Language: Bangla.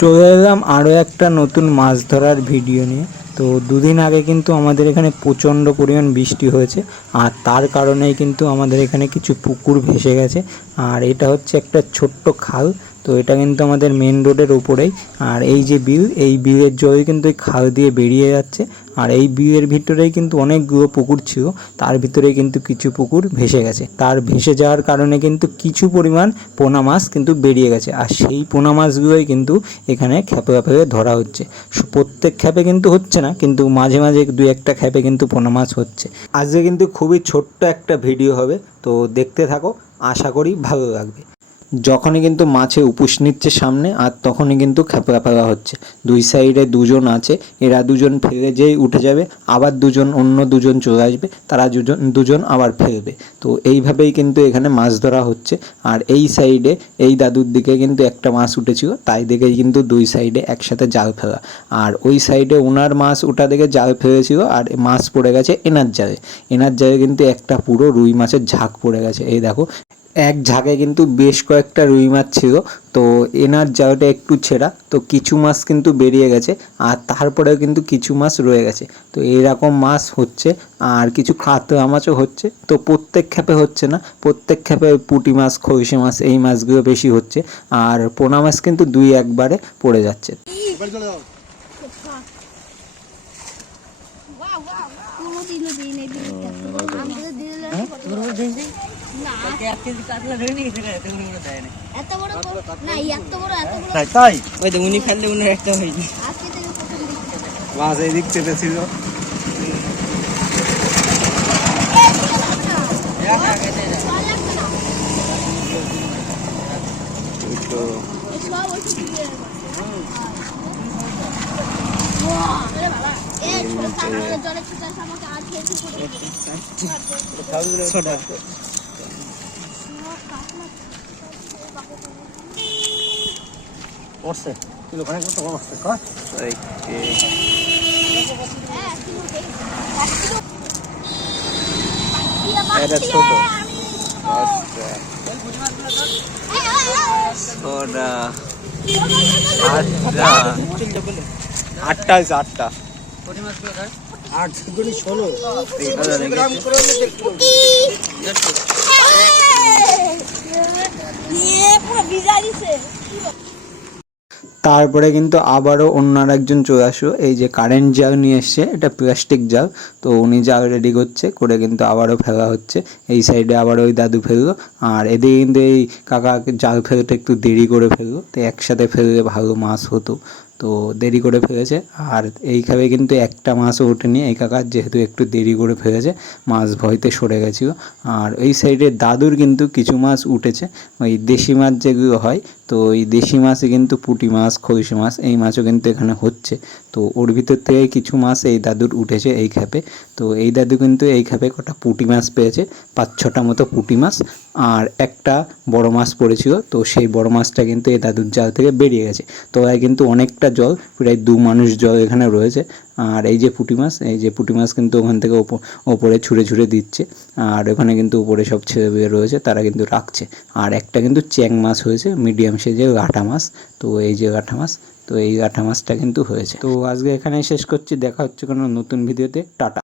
চলে এলাম আরও একটা নতুন মাছ ধরার ভিডিও নিয়ে। তো দুদিন আগে কিন্তু আমাদের এখানে প্রচণ্ড পরিমাণ বৃষ্টি হয়েছে, আর তার কারণেই কিন্তু আমাদের এখানে কিছু পুকুর ভেসে গেছে। আর এটা হচ্ছে একটা ছোট্ট খাল তো এটা কিন্তু আমাদের মেন রোডের উপরেই। আর এই যে বিল এই বিলের জল কিন্তু এই খাল দিয়ে বেরিয়ে যাচ্ছে। আর এই বিলের ভিতরেই কিন্তু অনেকগুলো পুকুর ছিল। তার ভিতরে কিন্তু কিছু পুকুর ভেসে গেছে। তার ভেসে যাওয়ার কারণে কিন্তু কিছু পরিমাণ পোনা মাছ কিন্তু বেরিয়ে গেছে। আর সেই পোনা মাছগুলোই কিন্তু এখানে খ্যাপে খ্যাপে ধরা হচ্ছে। প্রত্যেক খ্যাপে কিন্তু হচ্ছে না, কিন্তু মাঝে মাঝে দু একটা খ্যাপে কিন্তু পোনা মাছ হচ্ছে। আজকে কিন্তু খুবই ছোট্ট একটা ভিডিও হবে। তো দেখতে থাকো, আশা করি ভালো লাগবে। যখনই কিন্তু মাছে উপোস নিচ্ছে সামনে, আর তখনই কিন্তু খেপা ফেলা হচ্ছে। দুই সাইডে দুজন আছে, এরা দুজন ফেলে যেই উঠে যাবে, আবার দুজন, অন্য দুজন চলে আসবে, তারা দুজন দুজন আবার ফেলবে। তো এইভাবেই কিন্তু এখানে মাছ ধরা হচ্ছে। আর এই সাইডে, এই দাদুর দিকে কিন্তু একটা মাছ উঠেছিল, তাই দেখেই কিন্তু দুই সাইডে একসাথে জাল ফেলা। আর ওই সাইডে ওনার মাছ ওটা দেখে জাল ফেলেছিল, আর মাছ পড়ে গেছে এনার জালে। এনার জালে কিন্তু একটা পুরো রুই মাছের ঝাঁক পড়ে গেছে। এই দেখো এক ঝাঁকে কিন্তু বেশ কয়েকটা রুই মাছ ছিল তো এনার জায়গাটা একটু ছেঁড়া তো কিছু মাছ কিন্তু বেরিয়ে গেছে আর তারপরেও কিন্তু কিছু মাছ রয়ে গেছে। তো এরকম মাছ হচ্ছে আর কিছু কাতলা মাছও হচ্ছে। তো প্রত্যেক ক্ষেপে হচ্ছে না প্রত্যেক ওই পুঁটি মাছ খৈশি মাছ এই মাছগুলো বেশি হচ্ছে আর পোনা মাছ কিন্তু দুই একবারে পড়ে যাচ্ছে। কোনোদিনও দিই নাই আমাদের দিলে তাই ওই তো উনি ফেললে উনি একটা হয়নি মাছ এই দিক চেপেছিল ছয় পড়ছে। কিলো খানে কত কম আসছে কর। হ্যাঁ, কি বলবে? এক এটা ছোট। আটটা। আছে আটটা। আট দুগুনি ষোলো পুটি। এই, পুরো ভিজা দিছে তারপরে কিন্তু আবারও অন্য একজন চলে আসলো। এই যে কারেন্ট জাল নিয়ে এসছে, এটা প্লাস্টিক জাল তো উনি জাল রেডি করছে, করে কিন্তু আবারও ফেলা হচ্ছে। এই সাইডে আবার ওই দাদু ফেলল। আর এদিকে কিন্তু এই কাকা জাল ফেলতে একটু দেরি করে ফেলল। তো একসাথে ফেললে ভালো মাছ হতো। তো দেরি করে ফেলেছে। আর এইভাবে কিন্তু একটা মাছও ওঠেনি। এই কাকার যেহেতু একটু দেরি করে ফেলেছে, মাছ ভয়তে সরে গেছিল। আর এই সাইডে দাদুর কিন্তু কিছু মাছ উঠেছে। ওই দেশি মাছ যেগুলো হয় তো এই দেশি মাছে কিন্তু পুঁটি মাছ খৈশি মাছ এই মাছও কিন্তু এখানে হচ্ছে। তো ওর ভিতর থেকে কিছু মাছ এই দাদুর উঠেছে এই খ্যাপে তো এই দাদু কিন্তু এই খ্যাপে কটা পুঁটি মাছ পেয়েছে, পাঁচ ছটা মতো পুঁটি মাছ আর একটা বড় মাছ পড়েছিল। তো সেই বড় মাছটা কিন্তু এই দাদুর জাল থেকে বেরিয়ে গেছে। তো কিন্তু অনেকটা জল, প্রায় দু মানুষ জল এখানে রয়েছে। আর এই যে পুঁটি মাছ, এই যে পুঁটি মাছ কিন্তু ওখান থেকে ওপ- ওপরে ছুঁড়ে ছুঁড়ে দিচ্ছে। আর ওখানে কিন্তু উপরে সব ছেলে রয়েছে, তারা কিন্তু রাখছে। আর একটা কিন্তু চ্যাং মাছ হয়েছে মিডিয়াম সাইজের গাঁটা মাছ। তো এই যে গাঁটা মাছ, তো এই গাঠা মাছটা কিন্তু হয়েছে। তো আজকে এখানে শেষ করছি, দেখা হচ্ছে কোনো নতুন ভিডিওতে। টাটা।